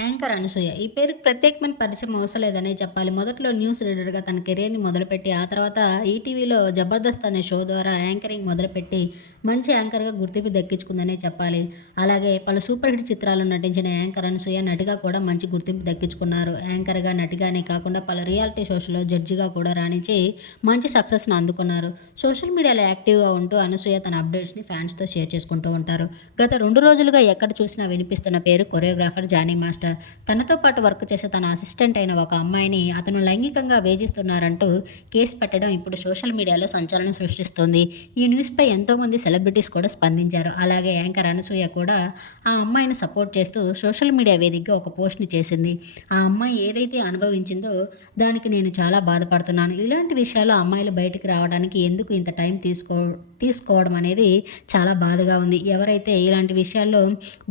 Anchor Anasuya ఈ పేరుకు ప్రత్యేకమైన పరిచయం అవసరం లేదనే చెప్పాలి. మొదట్లో న్యూస్ రీడర్గా తన కెరీర్ని మొదలుపెట్టి ఆ తర్వాత ఈటీవీలో జబర్దస్త్ అనే షో ద్వారా యాంకరింగ్ మొదలుపెట్టి మంచి యాంకర్గా గుర్తింపు దక్కించుకుందనే చెప్పాలి. అలాగే పలు సూపర్ హిట్ చిత్రాల్లో నటించిన యాంకర్ అనసూయ నటిగా కూడా మంచి గుర్తింపు దక్కించుకున్నారు. యాంకర్గా నటిగానే కాకుండా పలు రియాలిటీ షోస్లో జడ్జిగా కూడా రాణించి మంచి సక్సెస్ని అందుకున్నారు. సోషల్ మీడియాలో యాక్టివ్గా ఉంటూ అనసూయ తన అప్డేట్స్ని ఫ్యాన్స్తో షేర్ చేసుకుంటూ ఉంటారు. గత రెండు రోజులుగా ఎక్కడ చూసినా వినిపిస్తున్న పేరు కొరియోగ్రాఫర్ జానీ మాస్టర్. తనతో పాటు వర్క్ చేసే తన అసిస్టెంట్ అయిన ఒక అమ్మాయిని అతను లైంగికంగా వేధిస్తున్నారంటూ కేసు పెట్టడం ఇప్పుడు సోషల్ మీడియాలో సంచలనం సృష్టిస్తోంది. ఈ న్యూస్పై ఎంతోమంది సెలబ్రిటీస్ కూడా స్పందించారు. అలాగే యాంకర్ అనసూయ కూడా ఆ అమ్మాయిని సపోర్ట్ చేస్తూ సోషల్ మీడియా వేదికగా ఒక పోస్ట్ని చేసింది. ఆ అమ్మాయి ఏదైతే అనుభవించిందో దానికి నేను చాలా బాధపడుతున్నాను. ఇలాంటి విషయాలు అమ్మాయిలు బయటికి రావడానికి ఎందుకు ఇంత టైం తీసుకో తీసుకోవడం అనేది చాలా బాధగా ఉంది. ఎవరైతే ఇలాంటి విషయాల్లో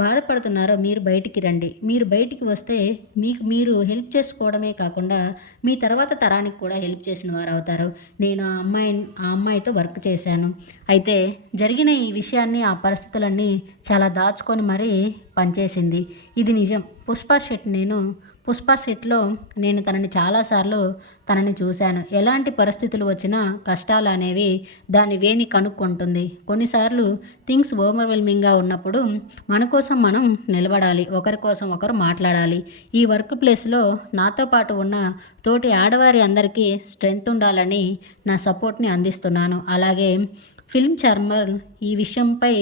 బాధపడుతున్నారో మీరు బయటికి రండి. మీరు బయటికి వస్తే మీకు మీరు హెల్ప్ చేసుకోవడమే కాకుండా మీ తర్వాత తరానికి కూడా హెల్ప్ చేసిన వారు అవుతారు నేను ఆ అమ్మాయి ఆ అమ్మాయితో వర్క్ చేశాను. అయితే జరిగిన ఈ విషయాన్ని ఆ పరిస్థితులన్నీ చాలా దాచుకొని మరీ పనిచేసింది. ఇది నిజం. పుష్ప షెట్ నేను పుష్ప సెట్లో నేను తనని చాలాసార్లు తనని చూశాను. ఎలాంటి పరిస్థితులు వచ్చినా కష్టాలు అనేవి దాని వేని కనుక్కుంటుంది. కొన్నిసార్లు థింగ్స్ ఓవర్వెల్మింగ్గా ఉన్నప్పుడు మన కోసం మనం నిలబడాలి ఒకరి కోసం ఒకరు మాట్లాడాలి. ఈ వర్క్ ప్లేస్లో నాతో పాటు ఉన్న తోటి ఆడవారి అందరికీ స్ట్రెంగ్త్ ఉండాలని నా సపోర్ట్ని అందిస్తున్నాను. అలాగే ఫిల్మ్ చర్మర్ ఈ విషయంపై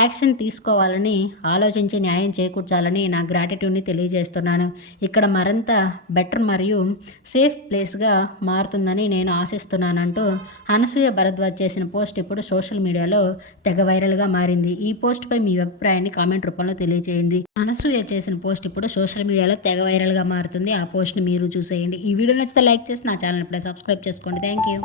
యాక్షన్ తీసుకోవాలని ఆలోచించి న్యాయం చేకూర్చాలని నా గ్రాటిట్యూడ్ని తెలియజేస్తున్నాను. ఇక్కడ మరింత బెటర్ మరియు సేఫ్ ప్లేస్గా మారుతుందని నేను ఆశిస్తున్నానంటూ అనసూయ భరద్వాజ్ చేసిన పోస్ట్ ఇప్పుడు సోషల్ మీడియాలో తెగ వైరల్గా మారింది. ఈ పోస్ట్పై మీ అభిప్రాయాన్ని కామెంట్ రూపంలో తెలియజేయండి. అనసూయ చేసిన పోస్ట్ ఇప్పుడు సోషల్ మీడియాలో తెగ వైరల్గా మారుతుంది. ఆ పోస్ట్ని మీరు చూసేయండి. ఈ వీడియో నచ్చితే లైక్ చేసి నా ఛానల్ ఇప్పుడే సబ్స్క్రైబ్ చేసుకోండి. Thank you